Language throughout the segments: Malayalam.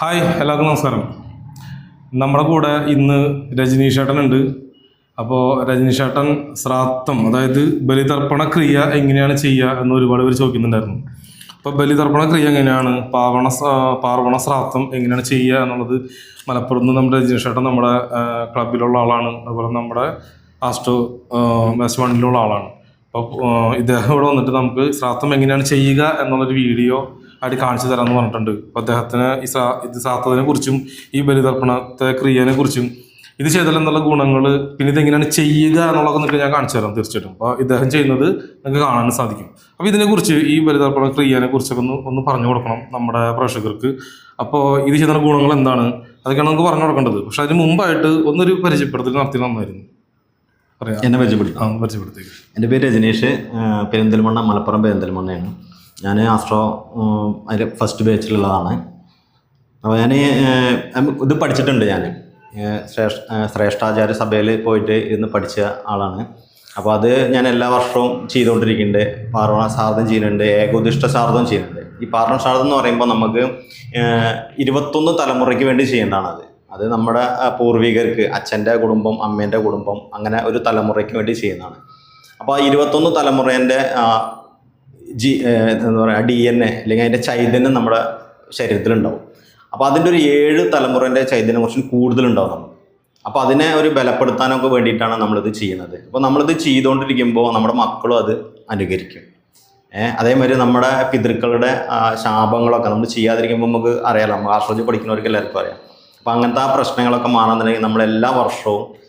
ഹായ് എല്ലാവർക്കും നമസ്കാരം. നമ്മുടെ കൂടെ ഇന്ന് രജനീഷ് ഉണ്ട്. അപ്പോൾ രജനീഷ് ഏട്ടൻ ശ്രാദ്ധം അതായത് ബലിതർപ്പണ ക്രിയ എങ്ങനെയാണ് ചെയ്യുക എന്ന് ഒരുപാട് പേര് ചോദിക്കുന്നുണ്ടായിരുന്നു. അപ്പോൾ ബലിതർപ്പണ ക്രിയ എങ്ങനെയാണ്? പാവണ പാർവണ ശ്രാദ്ധം എങ്ങനെയാണ് ചെയ്യുക എന്നുള്ളത് മലപ്പുറത്ത് നിന്ന് നമ്മുടെ രജനീഷ് ഏട്ടൻ നമ്മുടെ ക്ലബിലുള്ള ആളാണ്. അതുപോലെ നമ്മുടെ ആസ്റ്റോ വെസ്റ്റ് വണ്ണിലുള്ള ആളാണ്. അപ്പോൾ ഇദ്ദേഹം ഇവിടെ വന്നിട്ട് നമുക്ക് ശ്രാദ്ധം എങ്ങനെയാണ് ചെയ്യുക എന്നുള്ളൊരു വീഡിയോ ആയിട്ട് കാണിച്ചു തരാമെന്ന് പറഞ്ഞിട്ടുണ്ട്. അപ്പോൾ അദ്ദേഹത്തിന് ഈ സാ ഇത് സാത്തതിനെ കുറിച്ചും ഈ ബലിതർപ്പണത്തെ ക്രിയനെ കുറിച്ചും ഇത് ചെയ്തല്ലെന്നുള്ള എന്നുള്ള ഗുണങ്ങൾ പിന്നെ ഇതെങ്ങനെയാണ് ചെയ്യുക എന്നുള്ളതൊക്കെ നിങ്ങൾക്ക് ഞാൻ കാണിച്ചു തരാം തീർച്ചയായിട്ടും. അപ്പോൾ ഇദ്ദേഹം ചെയ്യുന്നത് നിങ്ങൾക്ക് കാണാൻ സാധിക്കും. അപ്പോൾ ഇതിനെക്കുറിച്ച് ഈ ബലിതർപ്പണ ക്രിയനെ കുറിച്ചൊക്കെ ഒന്ന് ഒന്ന് പറഞ്ഞു കൊടുക്കണം നമ്മുടെ പ്രേക്ഷകർക്ക്. അപ്പോൾ ഇത് ചെയ്യുന്ന ഗുണങ്ങൾ എന്താണ്? അതൊക്കെയാണ് നമുക്ക് പറഞ്ഞു കൊടുക്കേണ്ടത്. പക്ഷെ അതിന് മുമ്പായിട്ട് ഒന്നൊരു പരിചയപ്പെടുത്തൽ നടത്തി നന്നായിരുന്നു. പറയാം. എന്നെ പരിചയപ്പെടുത്തി. ആ പരിചയപ്പെടുത്തി എന്റെ പേര് രജനീഷ് പെരിന്തൽമണ്ണ മലപ്പുറം പെരിന്തൽമണ്ണയാണ്. ഞാൻ ആസ്ട്രോ അതിൽ ഫസ്റ്റ് ബാച്ചിലുള്ളതാണ് അപ്പോൾ ഞാൻ ഇത് പഠിച്ചിട്ടുണ്ട് ഞാൻ ശ്രേഷ്ഠ ശ്രേഷ്ഠാചാര്യ സഭയിൽ പോയിട്ട് ഇരുന്ന് പഠിച്ച ആളാണ്. അപ്പോൾ അത് ഞാൻ എല്ലാ വർഷവും ചെയ്തുകൊണ്ടിരിക്കുന്നുണ്ട് പാർവണ ശാരദം ചെയ്യുന്നുണ്ട് ഏകോദിഷ്ട ശാരദം ചെയ്യുന്നുണ്ട്. ഈ പാർവണ ശാരദം എന്ന് പറയുമ്പോൾ നമുക്ക് ഇരുപത്തൊന്ന് തലമുറയ്ക്ക് വേണ്ടി ചെയ്യേണ്ടതാണ് അത്. അത് നമ്മുടെ പൂർവികർക്ക് അച്ഛന്റെ കുടുംബം അമ്മേന്റെ കുടുംബം അങ്ങനെ ഒരു തലമുറയ്ക്ക് വേണ്ടി ചെയ്യുന്നതാണ്. അപ്പോൾ ആ ഇരുപത്തൊന്ന് തലമുറേന്റെ ജി എന്താ പറയുക ഡി എൻ എ അല്ലെങ്കിൽ അതിന്റെ ചൈതന്യം നമ്മുടെ ശരീരത്തിലുണ്ടാവും. അപ്പോൾ അതിന്റെ ഒരു ഏഴ് തലമുറേന്റെ ചൈതന്യം കുറച്ചും കൂടുതലുണ്ടാവും നമുക്ക്. അപ്പോൾ അതിനെ ഒരു ബലപ്പെടുത്താനൊക്കെ വേണ്ടിയിട്ടാണ് നമ്മളിത് ചെയ്യുന്നത്. അപ്പോൾ നമ്മളിത് ചെയ്തുകൊണ്ടിരിക്കുമ്പോൾ നമ്മുടെ മക്കളും അത് അനുകരിക്കും. ഏഹ് അതേമാതിരി നമ്മുടെ പിതൃക്കളുടെ ശാപങ്ങളൊക്കെ നമ്മൾ ചെയ്യാതിരിക്കുമ്പോൾ നമുക്ക് അറിയാലോ നമ്മൾ ആശ്രയിച്ച് പഠിക്കുന്നവർക്ക് എല്ലാവർക്കും അറിയാം. അപ്പോൾ അങ്ങനത്തെ ആ പ്രശ്നങ്ങളൊക്കെ മാറാന്നുണ്ടെങ്കിൽ നമ്മൾ എല്ലാ വർഷവും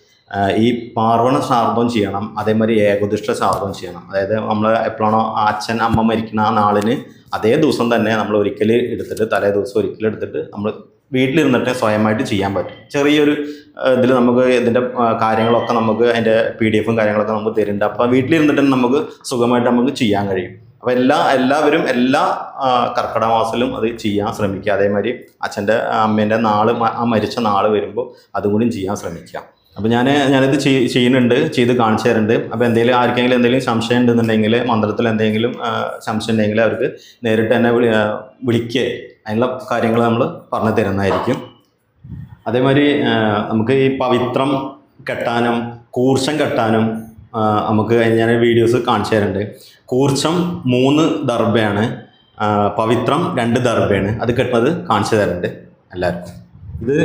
ഈ പാർവണ ശ്രാദ്ധം ചെയ്യണം അതേമാതിരി ഏകോദിഷ്ട ശ്രാദ്ധം ചെയ്യണം. അതായത് നമ്മൾ എപ്പോഴാണോ അച്ഛൻ അമ്മ മരിക്കുന്ന ആ നാളിന് അതേ ദിവസം തന്നെ നമ്മൾ ഒരിക്കൽ എടുത്തിട്ട് തലേ ദിവസം ഒരിക്കൽ എടുത്തിട്ട് നമ്മൾ വീട്ടിലിരുന്നിട്ട് സ്വയമായിട്ട് ചെയ്യാൻ പറ്റും. ചെറിയൊരു ഇതിൽ നമുക്ക് ഇതിന്റെ കാര്യങ്ങളൊക്കെ നമുക്ക് അതിന്റെ പി ഡി എഫും കാര്യങ്ങളൊക്കെ നമുക്ക് തരുന്നുണ്ട്. അപ്പോൾ വീട്ടിലിരുന്നിട്ട് തന്നെ നമുക്ക് സുഖമായിട്ട് നമുക്ക് ചെയ്യാൻ കഴിയും. അപ്പോൾ എല്ലാ എല്ലാവരും എല്ലാ കർക്കിടക മാസത്തിലും അത് ചെയ്യാൻ ശ്രമിക്കുക. അതേമാതിരി അച്ഛന്റെ അമ്മേന്റെ നാൾ ആ മരിച്ച നാൾ വരുമ്പോൾ അതും കൂടി ചെയ്യാൻ ശ്രമിക്കുക. അപ്പോൾ ഞാൻ ഞാനിത് ചെയ്- ചെയ്യുന്നുണ്ട് ചെയ്ത് കാണിച്ചു തരുന്നുണ്ട്. അപ്പോൾ എന്തെങ്കിലും ആർക്കെങ്കിലും എന്തെങ്കിലും സംശയം ഉണ്ടെന്നുണ്ടെങ്കിൽ മന്ത്രത്തിൽ എന്തെങ്കിലും സംശയം ഉണ്ടെങ്കിൽ അവർക്ക് നേരിട്ട് തന്നെ വിളി വിളിക്കുക അതിനുള്ള കാര്യങ്ങൾ നമ്മൾ പറഞ്ഞു തരുന്നതായിരിക്കും. അതേമാതിരി നമുക്ക് ഈ പവിത്രം കെട്ടാനും കൂർച്ചം കെട്ടാനും നമുക്ക് ഞാൻ വീഡിയോസ് കാണിച്ചു തരുന്നുണ്ട്. കൂർച്ചം മൂന്ന് ദർബയാണ് പവിത്രം രണ്ട് ദർബയാണ്. അത് കെട്ടുന്നത് കാണിച്ചു തരുന്നുണ്ട് എല്ലാവർക്കും. ഇത്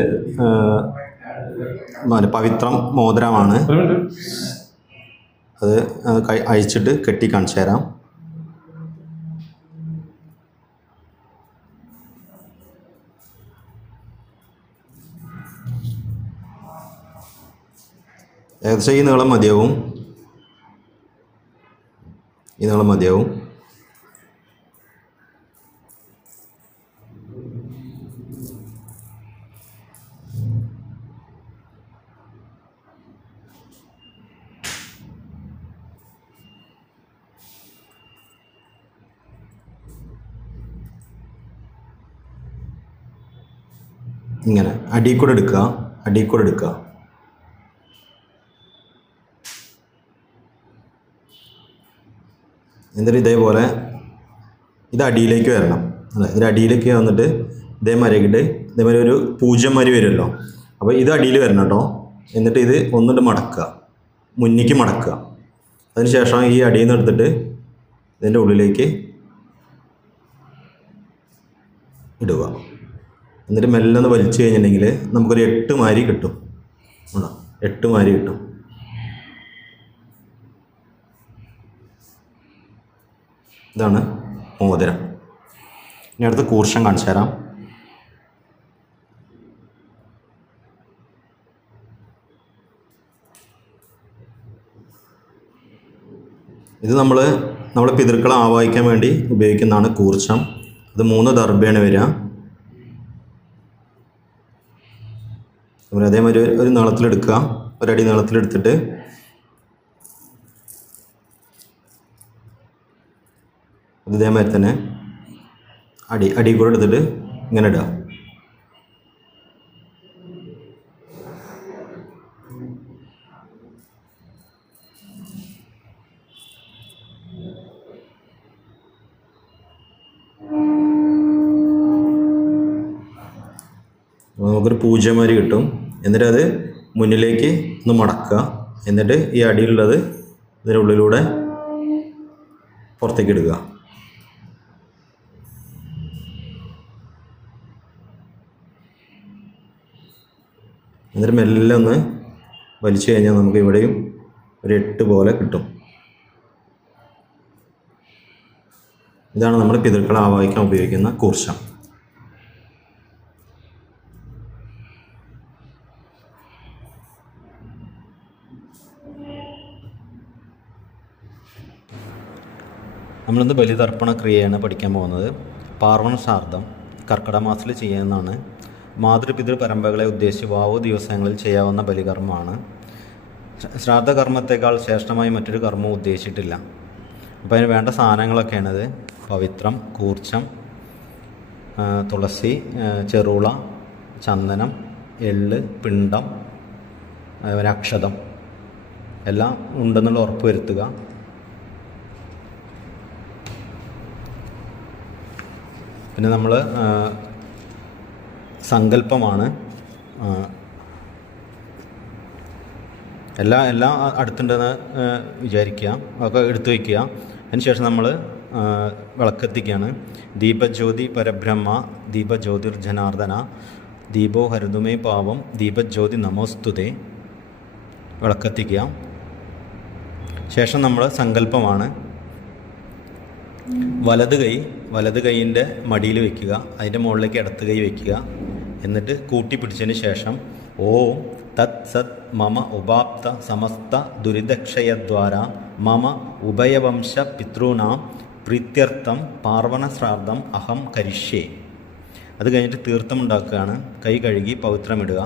പവിത്രം മോതിരമാണ്. അത് അയച്ചിട്ട് കെട്ടി കാണിച്ചു തരാം. ഏകദേശം ഈ നീളം മതിയാവും. ഈ നീളം മതിയാവും. ഇങ്ങനെ. അടിയിൽ കൂടെ എടുക്കുക. അടിയിൽ കൂടെ എടുക്കുക. എന്നിട്ട് ഇതേപോലെ ഇത് അടിയിലേക്ക് വരണം. അല്ലേ ഇത് അടിയിലേക്ക് വന്നിട്ട് ഇതേമാതിരി ആക്കിയിട്ട് ഇതേമാതിരി ഒരു പൂജ്യം മാതിരി വരുമല്ലോ. അപ്പോൾ ഇത് അടിയിൽ വരണം കേട്ടോ. എന്നിട്ട് ഇത് ഒന്നിട്ട് മടക്കുക. മുന്നിക്ക് മടക്കുക. അതിനുശേഷം ഈ അടിയിൽ നിന്ന് എടുത്തിട്ട് ഇതിന്റെ ഉള്ളിലേക്ക് ഇടുക. എന്നിട്ട് മെല്ലെ ഒന്ന് വലിച്ചു കഴിഞ്ഞിട്ടുണ്ടെങ്കിൽ നമുക്കൊരു എട്ട് മാരി കിട്ടും. ഉണ്ടോ? എട്ട് മാരി കിട്ടും. ഇതാണ് മോതിരം. ഇനി അടുത്ത് കൂർഷം കാണിച്ചു തരാം. ഇത് നമ്മൾ നമ്മുടെ പിതൃക്കളെ ആവാഹിക്കാൻ വേണ്ടി ഉപയോഗിക്കുന്നതാണ് കൂർച്ചം അത് മൂന്ന് ദർഭയാണ് വരിക. അതുപോലെ അതേമാതിരി ഒരു- നീളത്തിലെടുക്കുക. ഒരടി നീളത്തിലെടുത്തിട്ട് ഇതേമാതിരി തന്നെ അടി അടി കൂടെ എടുത്തിട്ട് ഇങ്ങനെ ഇടുക. നമുക്കൊരു പൂജ്യമാരി കിട്ടും. എന്നിട്ട് അത് മുന്നിലേക്ക് ഒന്ന് മടക്കുക. എന്നിട്ട് ഈ അടിയിലുള്ളത് ഇതിന്റെ ഉള്ളിലൂടെ പുറത്തേക്ക് എടുക്കുക എന്നിട്ട് മെല്ലെ ഒന്ന് വലിച്ചു കഴിഞ്ഞാൽ നമുക്ക് ഇവിടെയും ഒരു എട്ട് പോലെ കിട്ടും. ഇതാണ് നമ്മൾ പിതൃക്കളെ ആവാഹിക്കാൻ ഉപയോഗിക്കുന്ന കൂർശം നമ്മളിന്ന് ബലിതർപ്പണ ക്രിയയാണ് പഠിക്കാൻ പോകുന്നത്. പാർവണ ശാർദം കർക്കിടക മാസത്തിൽ ചെയ്യുന്നതാണ്. മാതൃപിതൃ പരമ്പരകളെ ഉദ്ദേശിച്ച് വാവു ദിവസങ്ങളിൽ ചെയ്യാവുന്ന ബലികർമ്മമാണ്. ശ്ര- ശ്രാദ്ധകർമ്മത്തെക്കാൾ ശ്രേഷ്ഠമായി മറ്റൊരു കർമ്മവും ഉദ്ദേശിച്ചിട്ടില്ല. അപ്പോൾ അതിന് വേണ്ട സാധനങ്ങളൊക്കെയാണിത്. പവിത്രം കൂർച്ചം തുളസി ചെറുള ചന്ദനം എള്ള് പിണ്ടം അക്ഷതം എല്ലാം ഉണ്ടെന്നുള്ള ഉറപ്പ് വരുത്തുക. പിന്നെ നമ്മൾ സങ്കല്പമാണ്. എല്ലാ എല്ലാം അടുത്തുണ്ടെന്ന് വിചാരിക്കുക. അതൊക്കെ എടുത്തു വയ്ക്കുക. അതിനുശേഷം നമ്മൾ വിളക്കെത്തിക്കുകയാണ്. ദീപജ്യോതി പരബ്രഹ്മ ദീപജ്യോതിർ ജനാർദ്ദന ദീപോ ഹരിതുമേ പാവം ദീപജ്യോതി നമോസ്തുതേ. വിളക്കെത്തിക്കുക. ശേഷം നമ്മൾ സങ്കല്പമാണ്. വലത് കൈ വലത് കൈയിന്റെ മടിയിൽ വെക്കുക അതിന്റെ മുകളിലേക്ക് ഇടത്ത് കൈ വെക്കുക. എന്നിട്ട് കൂട്ടി പിടിച്ചതിന് ശേഷം ഓം തത് സത് മമ ഉപാപ്ത സമസ്ത ദുരിതക്ഷയദ്വാര മമ ഉഭയവംശ പിതൃണാം പ്രീത്യർത്ഥം പാർവണ ശ്രാദ്ധം അഹം കരിഷ്യേ. അത് കഴിഞ്ഞിട്ട് തീർത്ഥം ഉണ്ടാക്കുകയാണ്. കൈ കഴുകി പവിത്രമിടുക.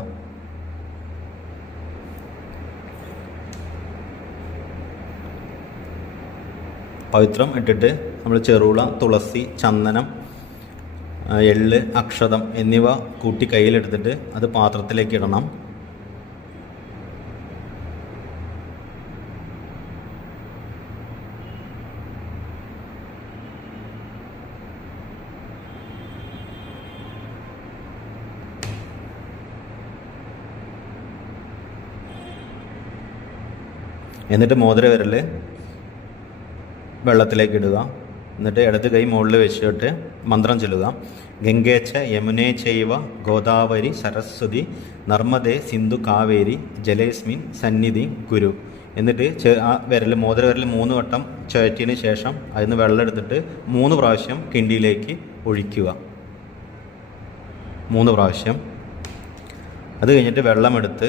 പവിത്രം ഇട്ടിട്ട് നമ്മൾ ചെറുള തുളസി ചന്ദനം എൾ എള്ള് അക്ഷതം എന്നിവ കൂട്ടി കയ്യിലെടുത്തിട്ട് അത് പാത്രത്തിലേക്ക് ഇടണം. എന്നിട്ട് മോതിര വിരൽ വെള്ളത്തിലേക്ക് ഇടുക. എന്നിട്ട് ഇടത് കൈ മുകളിൽ വെച്ചിട്ട് മന്ത്രം ചൊല്ലുക. ഗംഗേച്ച യമുനേ ചൈവ ഗോദാവരി സരസ്വതി നർമ്മദേ സിന്ധു കാവേരി ജലേസ്മിൻ സന്നിധി ഗുരു. എന്നിട്ട് ആ വിരൽ മോതിര വിരൽ മൂന്ന് വട്ടം ചുഴറ്റിയതിന് ശേഷം അതിന് വെള്ളം എടുത്തിട്ട് മൂന്ന് പ്രാവശ്യം കിണ്ടിയിലേക്ക് ഒഴിക്കുക. മൂന്ന് പ്രാവശ്യം. അത് കഴിഞ്ഞിട്ട് വെള്ളമെടുത്ത്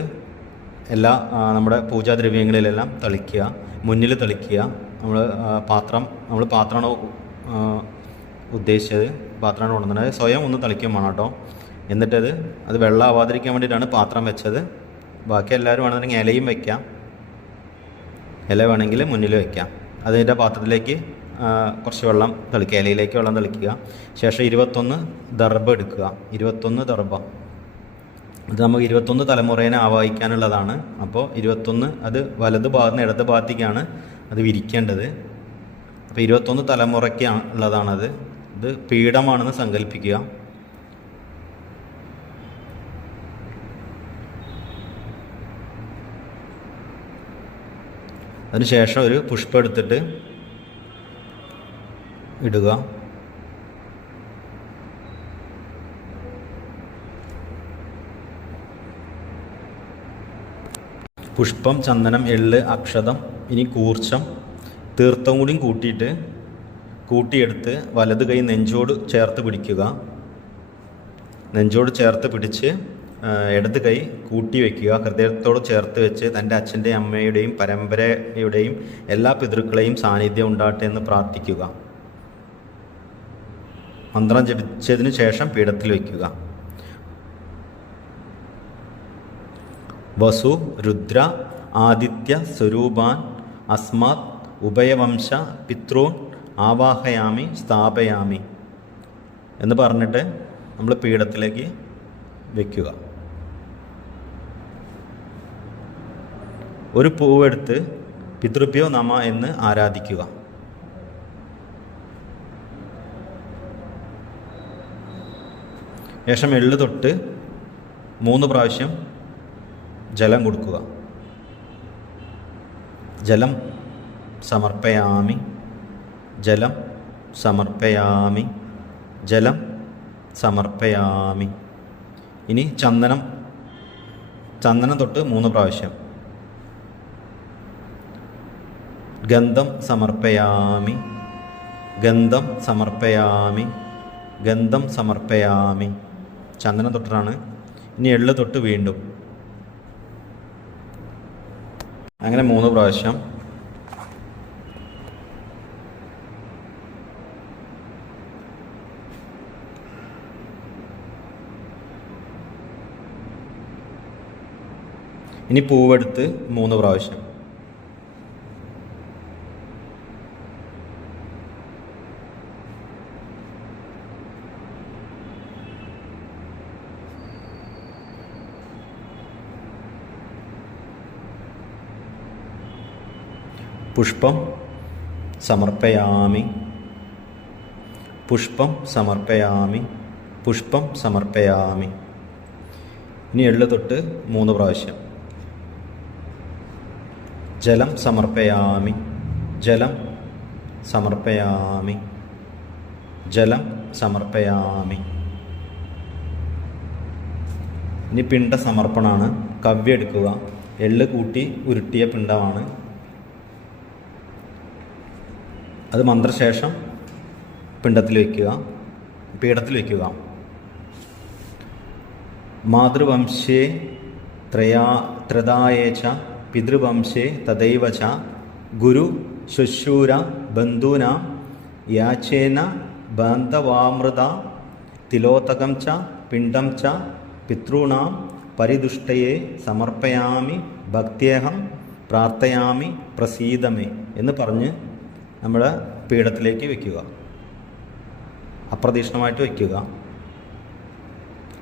എല്ലാ നമ്മുടെ പൂജാദ്രവ്യങ്ങളിലെല്ലാം തളിക്കുക. മുന്നിൽ തളിക്കുക. നമ്മൾ പാത്രം നമ്മൾ പാത്രമാണ് ഉദ്ദേശിച്ചത്. പാത്രമാണ് കൊണ്ടുവന്നത്. സ്വയം ഒന്ന് തളിക്കുകയും വേണം കേട്ടോ. എന്നിട്ടത് അത് വെള്ളം ആവാതിരിക്കാൻ വേണ്ടിയിട്ടാണ് പാത്രം വെച്ചത്. ബാക്കി എല്ലാവരും വേണമെന്നുണ്ടെങ്കിൽ ഇലയും വയ്ക്കാം ഇല വേണമെങ്കിൽ മുന്നിൽ വയ്ക്കാം അതിന്റെ പാത്രത്തിലേക്ക് കുറച്ച് വെള്ളം തളിക്കുക. ഇലയിലേക്ക് വെള്ളം തളിക്കുക. ശേഷം ഇരുപത്തൊന്ന് ദർബ എടുക്കുക. ഇരുപത്തൊന്ന് ദർബ. ഇത് നമുക്ക് ഇരുപത്തൊന്ന് തലമുറേനെ ആവാഹിക്കാനുള്ളതാണ്. അപ്പോൾ ഇരുപത്തൊന്ന് അത് വലത് ഭാഗത്ത് നിന്ന് ഇടത് ഭാഗത്തേക്കാണ് അത് വിരിക്കേണ്ടത്. അപ്പോൾ ഇരുപത്തൊന്ന് തലമുറയ്ക്ക് ഉള്ളതാണത് ഇത് പീഠമാണെന്ന് സങ്കല്പിക്കുക. അതിനുശേഷം ഒരു പുഷ്പം എടുത്തിട്ട് ഇടുക. പുഷ്പം ചന്ദനം എൾ അക്ഷതം ഇനി കൂർച്ചം തീർത്ഥം കൂടിയും കൂട്ടിയിട്ട് കൂട്ടിയെടുത്ത് വലത് കൈ നെഞ്ചോട് ചേർത്ത് പിടിക്കുക. നെഞ്ചോട് ചേർത്ത് പിടിച്ച് ഇടത് കൈ കൂട്ടി വയ്ക്കുക ഹൃദയത്തോട് ചേർത്ത് വെച്ച് തന്റെ അച്ഛന്റെ അമ്മയുടെയും പരമ്പരയുടെയും എല്ലാ പിതൃക്കളെയും സാന്നിധ്യം ഉണ്ടാകട്ടെ എന്ന് പ്രാർത്ഥിക്കുക. മന്ത്രം ജപിച്ചതിന് ശേഷം പീഠത്തിൽ വയ്ക്കുക വസു രുദ്ര ആദിത്യ സ്വരൂപാൻ അസ്മാത് ഉഭയവംശ പിതൃൻ ആവാഹയാമി സ്ഥാപയാമി എന്ന് പറഞ്ഞിട്ട് നമ്മൾ പീഠത്തിലേക്ക് വയ്ക്കുക ഒരു പൂവെടുത്ത് പിതൃഭ്യോ നമ എന്ന് ആരാധിക്കുക. ശേഷം എള്ളു തൊട്ട് മൂന്ന് പ്രാവശ്യം ജലം കൊടുക്കുക. ജലം സമർപ്പയാമി ജലം സമർപ്പയാമി ജലം സമർപ്പയാമി. ഇനി ചന്ദനം ചന്ദനം തൊട്ട് മൂന്ന് പ്രാവശ്യം. ഗന്ധം സമർപ്പയാമി ഗന്ധം സമർപ്പയാമി ഗന്ധം സമർപ്പയാമി. ചന്ദനം തൊട്ടിട്ടാണ് ഇനി എള്ള് തൊട്ട് വീണ്ടും. അങ്ങനെ മൂന്ന് പ്രാവശ്യം. ഇനി പൂവെടുത്ത് മൂന്ന് പ്രാവശ്യം. പുഷ്പം സമർപ്പയാമി. പുഷ്പം സമർപ്പയാമി. പുഷ്പം സമർപ്പയാമി. ഇനി എള്ള് തൊട്ട് മൂന്ന് പ്രാവശ്യം. ജലം സമർപ്പയാമി. ജലം സമർപ്പയാമി. ജലം സമർപ്പയാമി. ഇനി പിണ്ട സമർപ്പണമാണ് കവ്യെടുക്കുക എള്ള് കൂട്ടി ഉരുട്ടിയ പിണ്ടമാണ് അത് മന്ത്രശേഷം പിണ്ടത്തിൽ വയ്ക്കുക പീഠത്തിൽ വയ്ക്കുക. മാതൃവംശേ ത്രയാ ത്രതായേ ച പിതൃവംശേ തദൈവ ച ഗുരു ശുശ്രൂര ബന്ധൂന യാചേന ബാന്ധവാമൃത തിലോതകം ച പിണ്ടം ച പിതॄണാം പരിദുഷ്ടയെ സമർപ്പയാമി ഭക്തേഹം പ്രാർത്ഥയാമി പ്രസീതമേ എന്ന് പറഞ്ഞ് നമ്മുടെ പീഠത്തിലേക്ക് വയ്ക്കുക അപ്രതീക്ഷണമായിട്ട് വയ്ക്കുക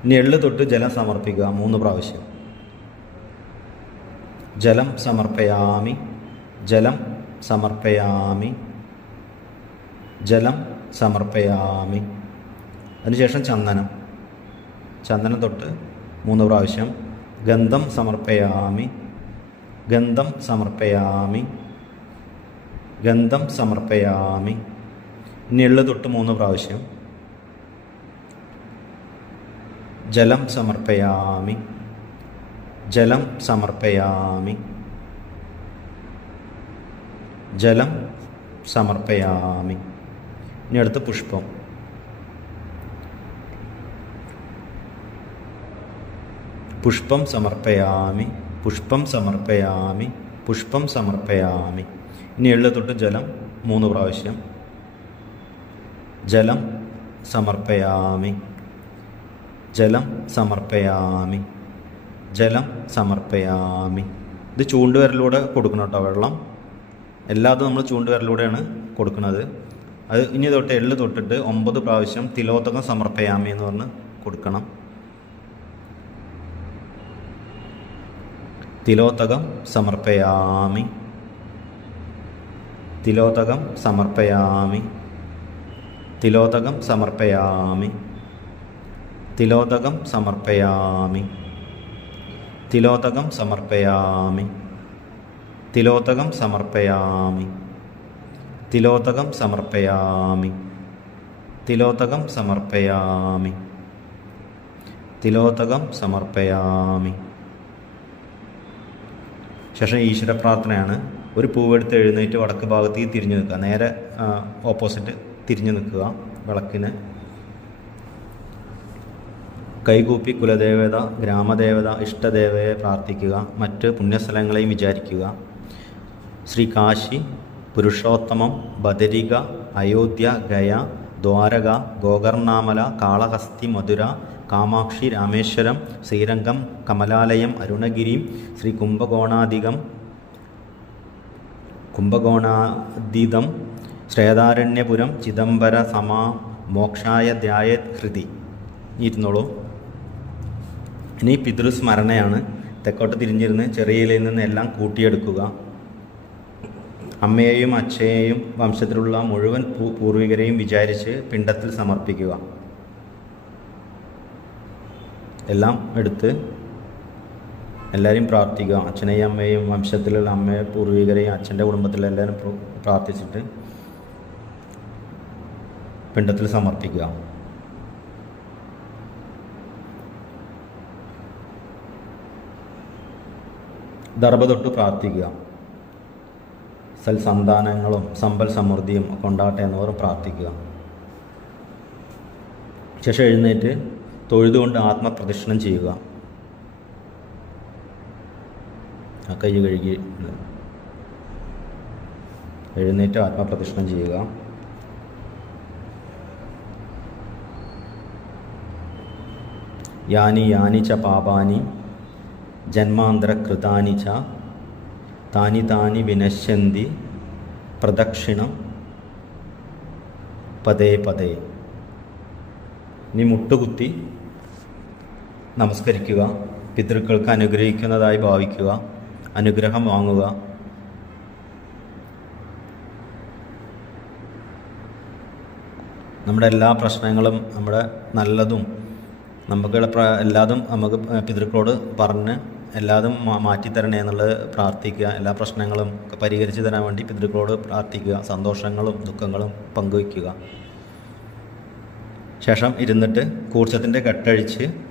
ഇനി തൊട്ട് ജലം സമർപ്പിക്കുക മൂന്ന് പ്രാവശ്യം. ജലം സമർപ്പയാമി ജലം സമർപ്പയാമി ജലം സമർപ്പയാമി. അതിനുശേഷം ചന്ദനം. ചന്ദനം തൊട്ട് മൂന്ന് പ്രാവശ്യം. ഗന്ധം സമർപ്പയാമി ഗന്ധം സമർപ്പയാമി. ഗന്ധം സമർപ്പയാമി. എള്ളു തൊട്ട് മൂന്ന് പ്രാവശ്യം. ജലം സമർപ്പയാമി. ജലം സമർപ്പയാമി. ജലം സമർപ്പയാമി. ഇനി അടുത്ത് പുഷ്പം. പുഷ്പം സമർപ്പയാമി. പുഷ്പം സമർപ്പയാമി. പുഷ്പം സമർപ്പയാമി. ഇനി എള്ള് തൊട്ട് ജലം മൂന്ന് പ്രാവശ്യം. ജലം സമർപ്പയാമി. ജലം സമർപ്പയാമി. ജലം സമർപ്പയാമി. ഇത് ചൂണ്ടുവിരലൂടെ കൊടുക്കണം കേട്ടോ വെള്ളം. എല്ലാതും നമ്മൾ ചൂണ്ടുവിരലൂടെയാണ് കൊടുക്കുന്നത്. അത് ഇനി തൊട്ട് എള്ള് തൊട്ടിട്ട് ഒമ്പത് പ്രാവശ്യം തിലോത്തകം സമർപ്പയാമി എന്ന് പറഞ്ഞ് കൊടുക്കണം. തിലോത്തകം സമർപ്പയാമി. തിലോത്തകം സമർപ്പയാമി. തിലോതകം സമർപ്പയാമി. തിലോതകം സമർപ്പയാമി. തിലോതകം സമർപ്പയാമി. തിലോതകം സമർപ്പയാമി. തിലോതകം സമർപ്പയാമി. തിലോതകം സമർപ്പയാമി. തിലോതകം സമർപ്പയാമി. ശേഷം ഈശ്വര പ്രാർത്ഥനയാണ് ഒരു പൂവെടുത്ത് എഴുന്നേറ്റ് വടക്ക് ഭാഗത്തേക്ക് തിരിഞ്ഞു നിൽക്കുക. നേരെ ഓപ്പോസിറ്റ് തിരിഞ്ഞു നിൽക്കുക വിളക്കിന്. കൈകൂപ്പി കുലദേവത ഗ്രാമദേവത ഇഷ്ടദേവയെ പ്രാർത്ഥിക്കുക. മറ്റ് പുണ്യസ്ഥലങ്ങളെയും വിചാരിക്കുക. ശ്രീ കാശി പുരുഷോത്തമം ബദരിക അയോധ്യ ഗയ ദ്വാരക ഗോകർണാമല കാളഹസ്തി മധുര കാമാക്ഷി രാമേശ്വരം ശ്രീരംഗം കമലാലയം അരുണഗിരി ശ്രീ കുംഭകോണാധികം കുംഭകോണാതീതം ശ്രേതാരണ്യപുരം ചിദംബര സമാ മോക്ഷായ ധ്യായത് ഹൃതി ഇരുന്നോളൂ. ഇനി പിതൃസ്മരണയാണ്. തെക്കോട്ട് തിരിഞ്ഞിരുന്ന് ചെറിയ ഇലയിൽ നിന്ന് എല്ലാം കൂട്ടിയെടുക്കുക. അമ്മയെയും അച്ഛയെയും വംശത്തിലുള്ള മുഴുവൻ പൂർവികരെയും വിചാരിച്ച് പിണ്ടത്തിൽ സമർപ്പിക്കുക. എല്ലാം എടുത്ത് എല്ലാവരെയും പ്രാർത്ഥിക്കുക. അച്ഛനെയും അമ്മയെയും വംശത്തിലുള്ള അമ്മയെ പൂർവികരെയും അച്ഛന്റെ കുടുംബത്തിലെ എല്ലാവരും പ്രാർത്ഥിച്ചിട്ട് പിണ്ടത്തിൽ സമർപ്പിക്കുക. ദർഭ തൊട്ട് പ്രാർത്ഥിക്കുക. സൽസന്താനങ്ങളും സമ്പൽ സമൃദ്ധിയും കൊണ്ടാട്ടെ എന്നവർ പ്രാർത്ഥിക്കുക. ശേഷം എഴുന്നേറ്റ് തൊഴുതുകൊണ്ട് ആത്മപ്രദക്ഷിണം ചെയ്യുക. ആ കൈ കഴുകി എഴുന്നേറ്റ് ആത്മപ്രദക്ഷിണം ചെയ്യുക. യാനി യാനി ച പാപാനി ജന്മാന്തരകൃതാനി ച താനി താനി വിനശ്യന്തി പ്രദക്ഷിണം പതേ പതേ. നീ മുട്ടുകുത്തി നമസ്കരിക്കുക പിതൃക്കൾക്ക് അനുഗ്രഹിക്കുന്നതായി ഭാവിക്കുക. അനുഗ്രഹം വാങ്ങുക. നമ്മുടെ എല്ലാ പ്രശ്നങ്ങളും നമ്മുടെ നല്ലതും നമുക്ക് എല്ലാതും നമുക്ക് പിതൃക്കളോട് പറഞ്ഞ് എല്ലാതും മാറ്റി മാറ്റിത്തരണേ എന്നുള്ളത് പ്രാർത്ഥിക്കുക. എല്ലാ പ്രശ്നങ്ങളും പരിഹരിച്ചു തരാൻ വേണ്ടി പിതൃക്കളോട് പ്രാർത്ഥിക്കുക. സന്തോഷങ്ങളും ദുഃഖങ്ങളും പങ്കുവയ്ക്കുക. ശേഷം ഇരുന്നിട്ട് കൂർച്ചത്തിന്റെ കെട്ടഴിച്ച്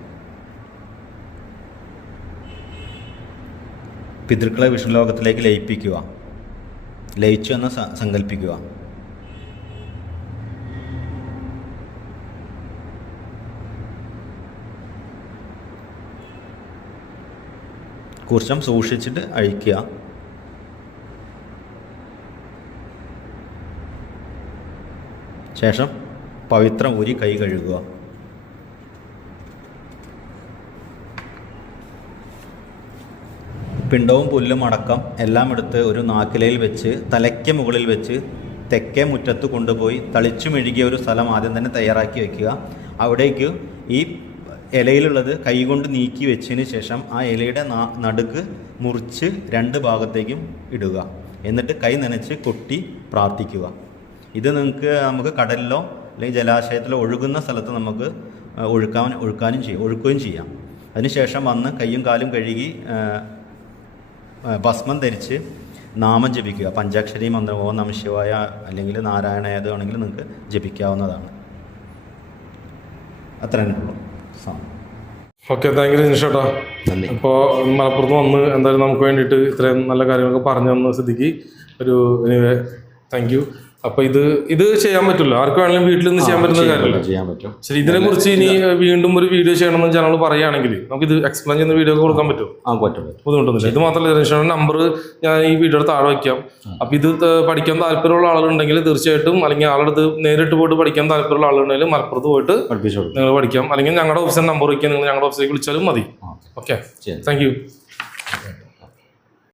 പിതൃക്കളെ വിഷ്ണുലോകത്തിലേക്ക് ലയിപ്പിക്കുക. ലയിച്ചു എന്ന് സങ്കല്പിക്കുക കുറിച്ചം സൂക്ഷിച്ചിട്ട് അഴിക്കുക. ശേഷം പവിത്രം ഊരി കൈ കഴുകുക. പിണ്ടവും പുല്ലും അടക്കം എല്ലാം എടുത്ത് ഒരു നാക്കിലയിൽ വെച്ച് തലയ്ക്ക് മുകളിൽ വെച്ച് തെക്കേ മുറ്റത്ത് കൊണ്ടുപോയി തളിച്ചു മെഴുകിയ ഒരു സ്ഥലം ആദ്യം തന്നെ തയ്യാറാക്കി വയ്ക്കുക അവിടേക്ക് ഈ ഇലയിലുള്ളത് കൈകൊണ്ട് നീക്കി വെച്ചതിന് ശേഷം ആ ഇലയുടെ നടുക്ക് മുറിച്ച് രണ്ട് ഭാഗത്തേക്കും ഇടുക. എന്നിട്ട് കൈ നനച്ച് കൊട്ടി പ്രാർത്ഥിക്കുക. ഇത് നിങ്ങൾക്ക് നമുക്ക് കടലിലോ അല്ലെങ്കിൽ ജലാശയത്തിലോ ഒഴുകുന്ന സ്ഥലത്ത് നമുക്ക് ഒഴുക്കാൻ ഒഴുക്കാനും ചെയ്യാം ഒഴുക്കുകയും ചെയ്യാം. അതിനുശേഷം വന്ന് കയ്യും കാലും കഴുകി ഭസ്മം ധരിച്ച് നാമം ജപിക്കുക. പഞ്ചാക്ഷരി മന്ത്രം ഓ നമ ശിവായ അല്ലെങ്കിൽ നാരായണ ഏതോ ആണെങ്കിൽ നിങ്ങൾക്ക് ജപിക്കാവുന്നതാണ്. അത്ര തന്നെ ഉള്ളൂ. ഓക്കെ താങ്ക് യു നിഷേട്ടാ ഇപ്പോൾ മലപ്പുറത്ത് വന്ന് എന്തായാലും നമുക്ക് വേണ്ടിയിട്ട് ഇത്രയും നല്ല കാര്യങ്ങളൊക്കെ പറഞ്ഞു തന്ന സ്ഥിതിക്ക് ഒരു എനിവേ താങ്ക് യു അപ്പോൾ ഇത് ഇത് ചെയ്യാൻ പറ്റില്ല. ആർക്ക് വേണമെങ്കിലും വീട്ടിൽ നിന്ന് ചെയ്യാൻ പറ്റുന്ന കാര്യമല്ല? ചെയ്യാൻ പറ്റും. ശരി ഇതിനെ കുറിച്ച് ഇനി വീണ്ടും ഒരു വീഡിയോ ചെയ്യണമെന്ന് ജനങ്ങൾ പറയുകയാണെങ്കിൽ നമുക്ക് ഇത് എക്സ്പ്ലെയിൻ ചെയ്യുന്ന വീഡിയോ കൊടുക്കാൻ പറ്റും ബുദ്ധിമുട്ടൊന്നുമില്ല. ഇത് മാത്രമല്ല ജനറേഷൻ നമ്പർ ഞാൻ ഈ വീഡിയോയുടെ താഴെ വയ്ക്കാം. അപ്പൊ ഇത് പഠിക്കാൻ താല്പര്യമുള്ള ആളുകളുണ്ടെങ്കിൽ തീർച്ചയായിട്ടും അല്ലെങ്കിൽ ആളെടുത്ത് നേരിട്ട് പോയിട്ട് പഠിക്കാൻ താല്പര്യമുള്ള ആളുണ്ടെങ്കിൽ മലപ്പുറത്ത് പോയിട്ട് നിങ്ങൾ പഠിക്കാം. അല്ലെങ്കിൽ ഞങ്ങളുടെ ഓഫീസിൽ നമ്പർ വയ്ക്കുക നിങ്ങൾ ഞങ്ങളുടെ ഓഫീസിലേക്ക് വിളിച്ചാലും മതി. ഓക്കെ. Thank you